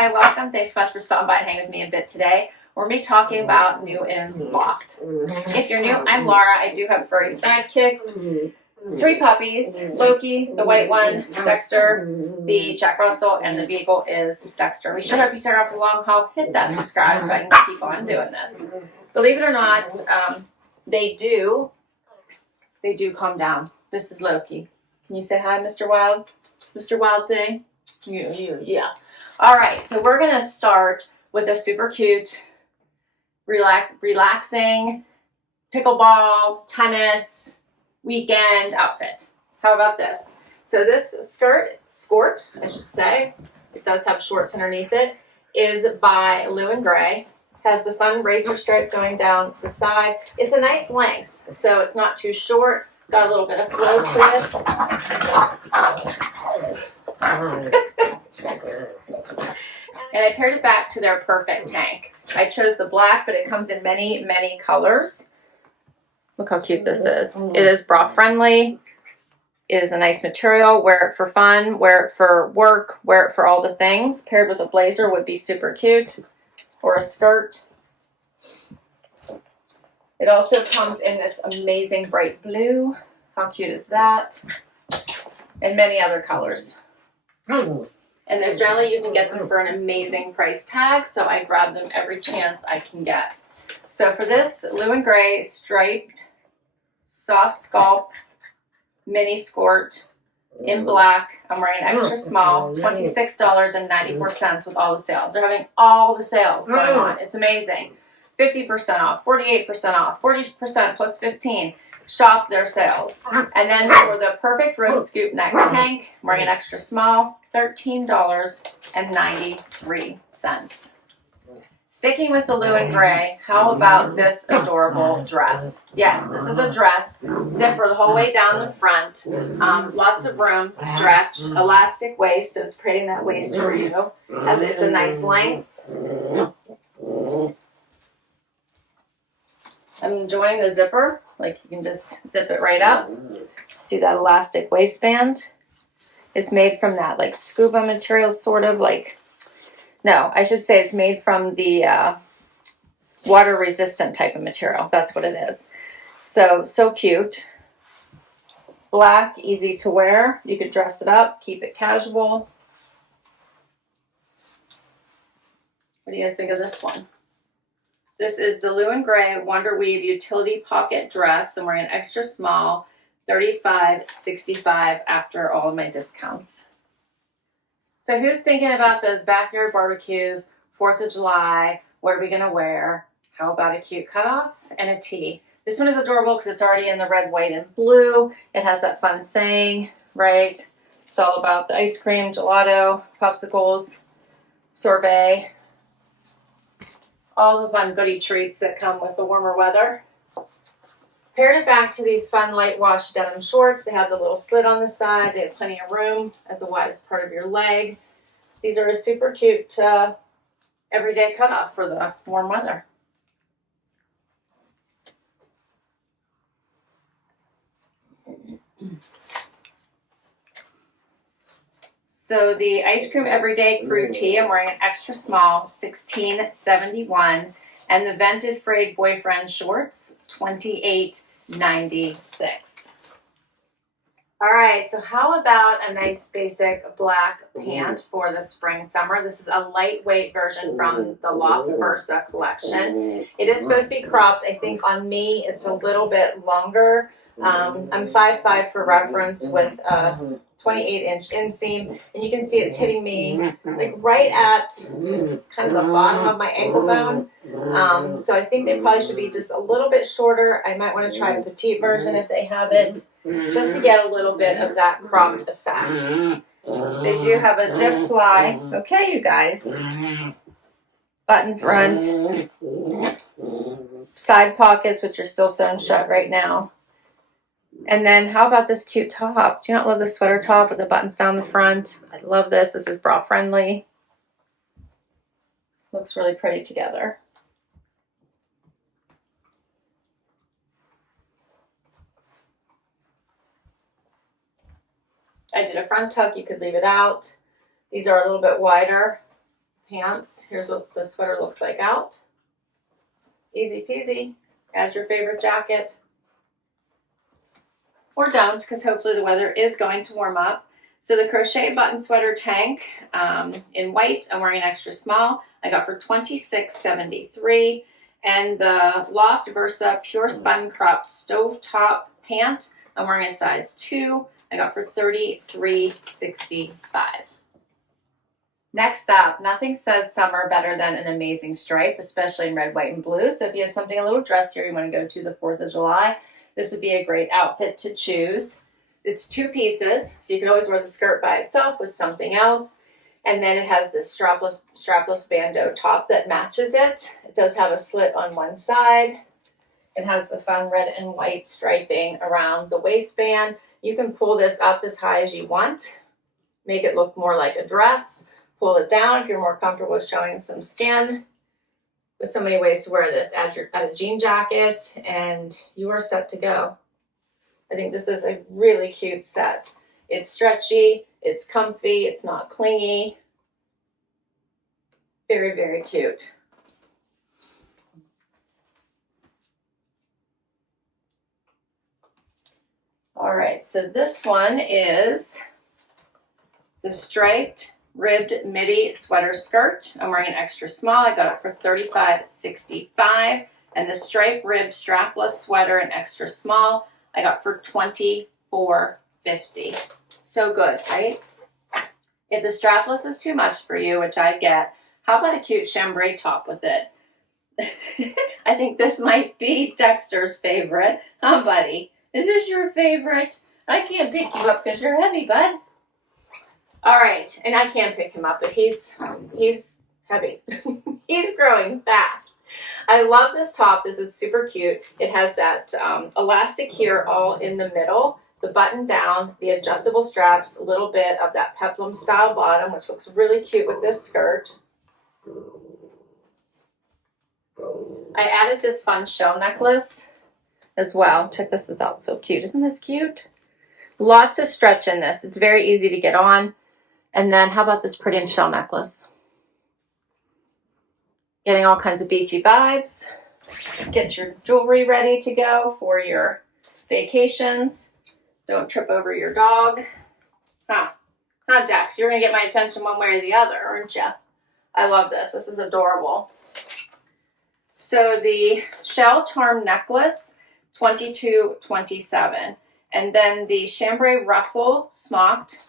Hi, welcome. Thanks so much for stopping by and hanging with me a bit today. We're going to be talking about new in Loft. If you're new, I'm Laura. I do have furry sidekicks. 3 puppies, Loki, the white one, Dexter, the Jack Russell, and the Beagle is Dexter. We sure hope you start off the long haul. Hit that subscribe so I can keep on doing this. Believe it or not, they do calm down. This is Loki. Can you say hi, Mr. Wild? Mr. Wild thing? Yeah. All right, so we're going to start with a super cute, relaxing, pickleball, tennis, weekend outfit. How about this? So this skirt, I should say, it does have shorts underneath it, is by Lou and Gray. Has the fun razor stripe going down the side. It's a nice length, so it's not too short. Got a little bit of flow to it. And I paired it back to their perfect tank. I chose the black, but it comes in many, many colors. Look how cute this is. It is bra friendly. It is a nice material. Wear it for fun, wear it for work, wear it for all the things. Paired with a blazer would be super cute, or a skirt. It also comes in this amazing bright blue. How cute is that? And many other colors. And they're generally, you can get them for an amazing price tag, so I grab them every chance I can get. So for this Lou and Gray striped soft scalp mini skirt in black, I'm wearing extra small, $26.94 with all the sales. They're having all the sales going on. It's amazing. 50% off, 48% off, 40% plus 15. Shop their sales. And then for the perfect rope scoop neck tank, I'm wearing an extra small, $13.93. Sticking with the Lou and Gray, how about this adorable dress? Yes, this is a dress, zipper the whole way down the front, lots of room, stretch, elastic waist, so it's creating that waist for you. It's a nice length. I'm enjoying the zipper, like you can just zip it right up. See that elastic waistband? It's made from that like scuba material, sort of like, no, I should say it's made from the water resistant type of material. That's what it is. So cute. Black, easy to wear. You could dress it up, keep it casual. What do you guys think of this one? This is the Lou and Gray Wonder Weave Utility Pocket Dress. I'm wearing an extra small, $35.65 after all of my discounts. So who's thinking about those backyard barbecues, 4th of July? What are we going to wear? How about a cute cutoff and a tee? This one is adorable because it's already in the red, white, and blue. It has that fun saying, right? It's all about the ice cream, gelato, popsicles, sorbet. All the fun goody treats that come with the warmer weather. Paired it back to these fun light wash denim shorts. They have the little slit on the side. They have plenty of room at the widest part of your leg. These are a super cute everyday cutoff for the warm weather. So the Ice Cream Everyday Crew Tee, I'm wearing an extra small, $16.71. And the Vented Frayed Boyfriend Shorts, $28.96. All right, so how about a nice basic black pant for the spring summer? This is a lightweight version from the Loft Versa collection. It is supposed to be cropped. I think on me it's a little bit longer. I'm 5'5" for reference with a 28-inch inseam, and you can see it's hitting me like right at kind of the bottom of my ankle bone. So I think they probably should be just a little bit shorter. I might want to try a petite version if they have it, just to get a little bit of that cropped effect. They do have a zip fly. Okay, you guys. Button front. Side pockets, which are still sewn shut right now. And then how about this cute top? Do you not love the sweater top with the buttons down the front? I love this. This is bra friendly. Looks really pretty together. I did a front tuck. You could leave it out. These are a little bit wider. pants. Here's what the sweater looks like out. Easy peasy. Add your favorite jacket. Or don't, because hopefully the weather is going to warm up. So the crochet button sweater tank in white, I'm wearing an extra small. I got for $26.73. And the Loft Versa Pure Spun Cropped Stovetop Pant, I'm wearing a size 2. I got for $33.65. Next up, nothing says summer better than an amazing stripe, especially in red, white, and blue. So if you have something a little dressier you want to go to the 4th of July, this would be a great outfit to choose. It's 2 pieces, so you can always wear the skirt by itself with something else. And then it has this strapless bandeau top that matches it. It does have a slit on one side. It has the fun red and white striping around the waistband. You can pull this up as high as you want, make it look more like a dress. Pull it down if you're more comfortable with showing some skin. There's so many ways to wear this. Add a jean jacket and you are set to go. I think this is a really cute set. It's stretchy, it's comfy, it's not clingy. Very, very cute. All right, so this one is the striped ribbed midi sweater skirt. I'm wearing an extra small. I got it for $35.65. And the striped ribbed strapless sweater, an extra small, I got for $24.50. So good, right? If the strapless is too much for you, which I get, how about a cute chambray top with it? I think this might be Dexter's favorite. Huh, buddy? Is this your favorite? I can't pick you up because you're heavy, bud. All right, and I can pick him up, but he's heavy. He's growing fast. I love this top. This is super cute. It has that elastic here all in the middle, the button down, the adjustable straps, a little bit of that peplum style bottom, which looks really cute with this skirt. I added this fun shell necklace as well. Check this out, so cute. Isn't this cute? Lots of stretch in this. It's very easy to get on. And then how about this pretty shell necklace? Getting all kinds of beachy vibes. Get your jewelry ready to go for your vacations. Don't trip over your dog. Huh, Dex, you're gonna get my attention one way or the other, aren't you? I love this. This is adorable. So the shell charm necklace, $22.27. And then the chambray ruffle smocked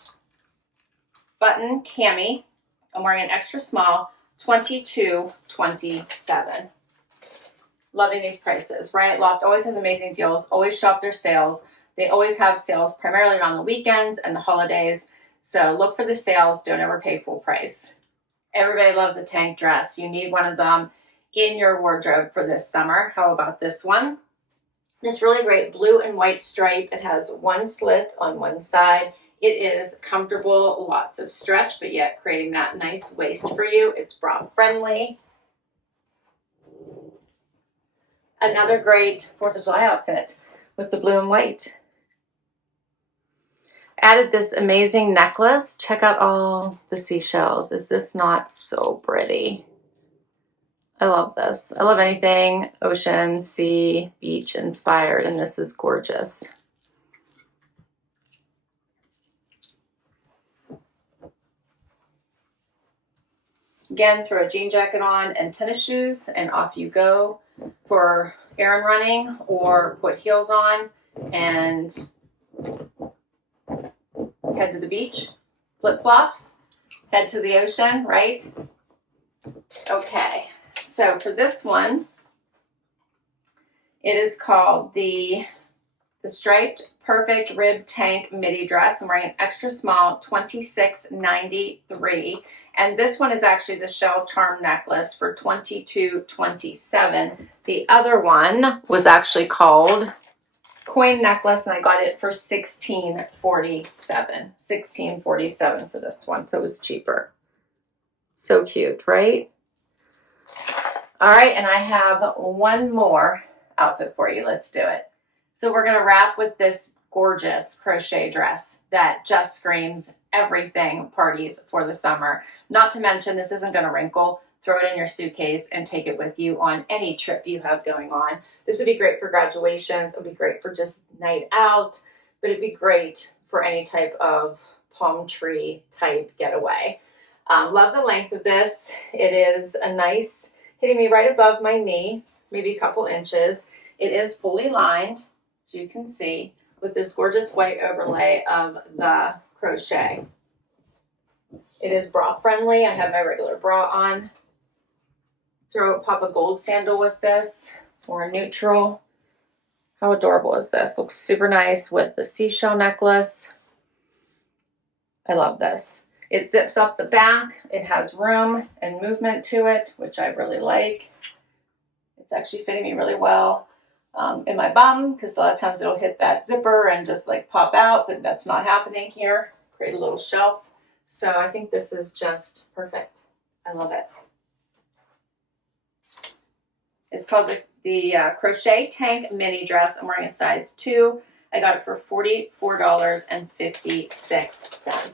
button cami, I'm wearing an extra small, $22.27. Loving these prices, right? Loft always has amazing deals, always shop their sales. They always have sales primarily around the weekends and the holidays. So look for the sales, don't ever pay full price. Everybody loves a tank dress. You need one of them in your wardrobe for this summer. How about this one? This really great blue and white stripe. It has one slit on one side. It is comfortable, lots of stretch, but yet creating that nice waist for you. It's bra friendly. Another great 4th of July outfit with the blue and white. Added this amazing necklace. Check out all the seashells. Is this not so pretty? I love this. I love anything ocean, sea, beach inspired, and this is gorgeous. Again, throw a jean jacket on and tennis shoes, and off you go for errand running, or put heels on and head to the beach. Flip-flops, head to the ocean, right? Okay, so for this one, it is called the Striped Perfect Rib Tank Midi Dress. I'm wearing an extra small, $26.93. And this one is actually the shell charm necklace for $22.27. The other one was actually called coin necklace, and I got it for $16.47. $16.47 for this one, so it was cheaper. So cute, right? All right, and I have one more outfit for you. Let's do it. So we're going to wrap with this gorgeous crochet dress that just screams everything parties for the summer. Not to mention, this isn't going to wrinkle. Throw it in your suitcase and take it with you on any trip you have going on. This would be great for graduations. It would be great for just night out, but it'd be great for any type of palm tree type getaway. Love the length of this. It is a nice, hitting me right above my knee, maybe a couple inches. It is fully lined, as you can see, with this gorgeous white overlay of the crochet. It is bra friendly. I have my regular bra on. Pop a gold sandal with this, or a neutral. How adorable is this? Looks super nice with the seashell necklace. I love this. It zips up the back. It has room and movement to it, which I really like. It's actually fitting me really well in my bum, because a lot of times it'll hit that zipper and just like pop out, but that's not happening here. Create a little shelf. So I think this is just perfect. I love it. It's called the Crochet Tank Mini Dress. I'm wearing a size 2. I got it for $44.56.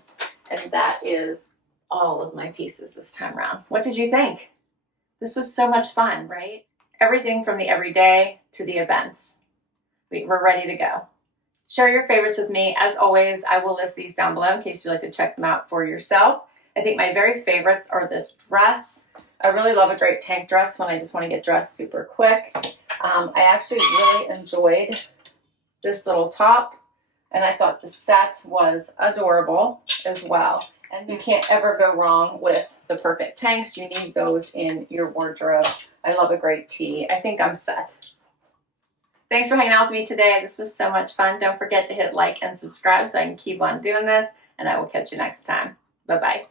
And that is all of my pieces this time around. What did you think? This was so much fun, right? Everything from the everyday to the events. We're ready to go. Share your favorites with me. As always, I will list these down below in case you'd like to check them out for yourself. I think my very favorites are this dress. I really love a great tank dress when I just want to get dressed super quick. I actually really enjoyed this little top, and I thought the set was adorable as well. And you can't ever go wrong with the perfect tanks. You need those in your wardrobe. I love a great tee. I think I'm set. Thanks for hanging out with me today. This was so much fun. Don't forget to hit like and subscribe so I can keep on doing this, and I will catch you next time. Bye-bye.